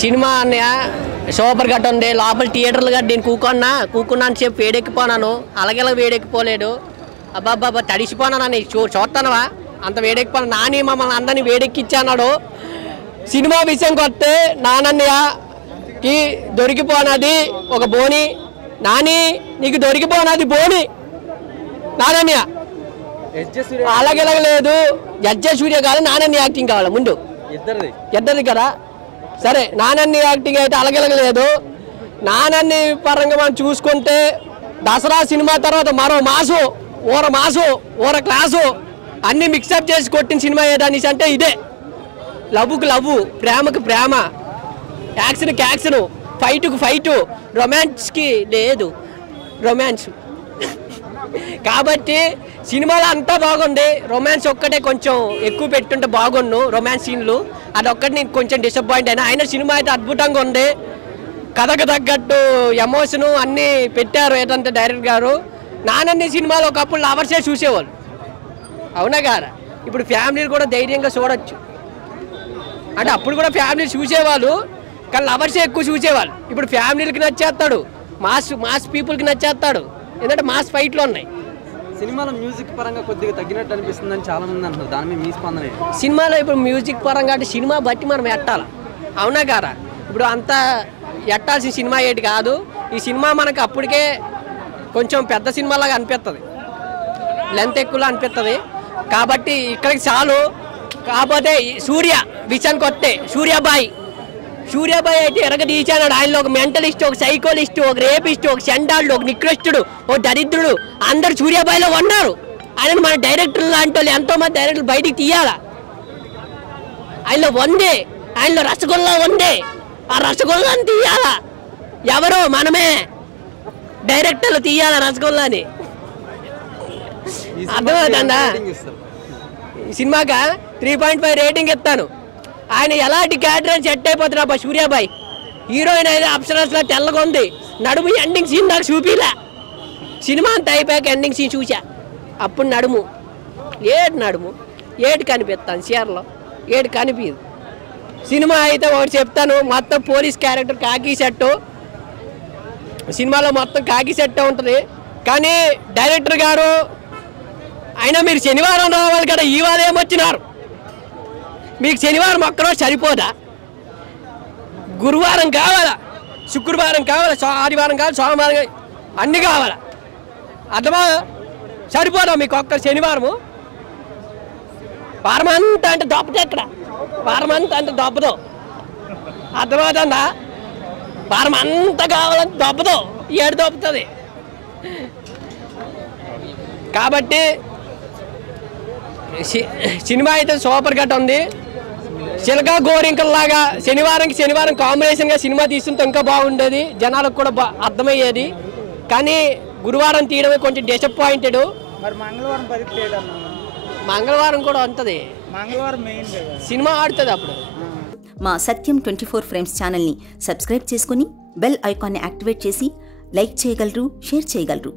Cinema అన్నయ్య super gut ఉంది. లోపల థియేటర్లు గట్టి నేను కూకున్నాను చెప్పి వేడెక్కిపోనాను. అలాగేలా వేడెక్కిపోలేడు. అబ్బాబ్బా తడిసిపోనాను. చూస్తానవా అంత వేడెక్కిపోనా. నాని మమ్మల్ని అందరినీ వేడెక్కిచ్చాడు. సినిమా విషయంకి వస్తే నానన్నయ్యకి దొరికిపోనది ఒక బోని. నాని నీకు దొరికిపోనది బోని నానన్నయ్య. అలాగేలాగ లేదు. జడ్జే సూర్య కాదు, నానన్ని యాక్టింగ్ కావాలి ముందు ఇద్దరిది కదా. సరే నానన్ని యాక్టింగ్ అయితే అలాగేలాగ లేదు. నానన్ని పరంగా మనం చూసుకుంటే దసరా సినిమా తర్వాత మరో మాసు ఊర క్లాసు అన్ని మిక్సప్ చేసి కొట్టిన సినిమా ఏదనేసి అంటే ఇదే. లవ్వుకు లవ్వు, ప్రేమకు ప్రేమ, యాక్షన్కి యాక్షన్, ఫైటుకు ఫైటు, రొమాన్స్కి లేదు రొమాన్స్. కాబట్టి సినిమాలో అంతా బాగుంది. రొమాన్స్ ఒక్కటే కొంచెం ఎక్కువ పెట్టుంటే బాగుండు. రొమాన్స్ సీన్లు అదొక్కటి నేను కొంచెం డిసప్పాయింట్ అయినా. అయినా సినిమా అయితే అద్భుతంగా ఉంది. కథకు తగ్గట్టు ఎమోషను అన్నీ పెట్టారు ఏదంటే డైరెక్టర్ గారు. నానన్ని సినిమాలు ఒకప్పుడు లవర్సే చూసేవాళ్ళు, అవునా కాదా? ఇప్పుడు ఫ్యామిలీలు కూడా ధైర్యంగా చూడొచ్చు. అంటే అప్పుడు కూడా ఫ్యామిలీ చూసేవాళ్ళు, కానీ లవర్సే ఎక్కువ చూసేవాళ్ళు. ఇప్పుడు ఫ్యామిలీలకి నచ్చేస్తాడు, మాస్ పీపుల్కి నచ్చేస్తాడు. ఎందుకంటే మాస్ ఫైట్లు ఉన్నాయి. సినిమాలో మ్యూజిక్ పరంగా కొద్దిగా తగ్గినట్టు అనిపిస్తుందని చాలా మంది అంటారు. దాని మీద మీ స్పందన? సినిమాలో ఇప్పుడు మ్యూజిక్ పరంగా అంటే సినిమా బట్టి మనం ఎట్టాలి, అవునా కాదా? ఇప్పుడు అంతా ఎట్టాల్సిన సినిమా ఏంటి కాదు. ఈ సినిమా మనకు అప్పటికే కొంచెం పెద్ద సినిమాలాగా అనిపిస్తుంది, లెంత్ ఎక్కువలా అనిపిస్తుంది. కాబట్టి ఇక్కడికి చాలు. కాకపోతే సూర్య విషయానికి వస్తే సూర్యాబాయ్ అయితే ఎరగదీశాడు. ఆయనలో ఒక మెంటలిస్ట్, ఒక సైకోలిస్ట్, ఒక రేపిస్ట్, ఒక సెండాళ్ళు, ఒక నికృష్టుడు, ఒక దరిద్రుడు అందరు సూర్యాబాయిలో ఉన్నారు. ఆయన మన డైరెక్టర్లు లాంటి వాళ్ళు ఎంతోమంది డైరెక్టర్లు బయటికి తీయాలా. ఆయనలో వందే, ఆయనలో రసగుల్లా వందే. ఆ రసగుల్లాని తీయాలా ఎవరో మనమే డైరెక్టర్లు తీయాలా రసగుల్లాని. అర్థమవుతుందా? సినిమాగా 3.5 రేటింగ్ ఇస్తాను. ఆయన ఎలాంటి క్యారెక్టర్ సెట్ అయిపోతున్నా సూర్యాబాయ్. హీరోయిన్ అయితే అప్సరస్లా తెల్లగా ఉంది. నడుము ఎండింగ్ సీన్ నాకు చూపిలా. సినిమా అంతా అయిపోయాక ఎండింగ్ సీన్ చూసా. అప్పుడు నడుము కనిపిస్తాను చీరలో కనిపించదు. సినిమా అయితే ఒకటి చెప్తాను, మొత్తం పోలీస్ క్యారెక్టర్ కాకి సెట్టు. సినిమాలో మొత్తం కాకి సెట్టే ఉంటుంది. కానీ డైరెక్టర్ గారు అయినా మీరు శనివారం రావాలి కదా, ఇవాళ ఏమొచ్చినారు? మీకు శనివారం ఒక్కరోజు సరిపోదా? గురువారం కావాలా, శుక్రవారం కావాలా, ఆదివారం కావాలి, సోమవారం కావాలి, అన్నీ కావాలా? అర్థమా? సరిపోదా మీకు ఒక్క శనివారము? వారమంతా అంటే దొప్పదు. ఎక్కడ వారమంతా అంటే దొప్పదు. అర్థమవుతుందా? వారం అంతా కావాలంటే దొప్పదు, ఏడు దొప్పుతుంది. కాబట్టి సినిమా అయితే సూపర్ గట్ ఉంది. చిలక గోరింకల్లాగా శనివారం కాంబినేషన్గా సినిమా తీస్తుంటే ఇంకా బాగుండేది, జనాలకు కూడా అర్థమయ్యేది. కానీ గురువారం తీయడమే కొంచెం డిసప్పాయింటెడ్. మంగళవారం కూడా ఉంటుంది, సినిమా ఆడుతుంది అప్పుడు. మా సత్యం 24 ఫ్రేమ్స్ ఛానల్ని సబ్స్క్రైబ్ చేసుకుని బెల్ ఐకాన్ని యాక్టివేట్ చేసి లైక్ చేయగలరు, షేర్ చేయగలరు.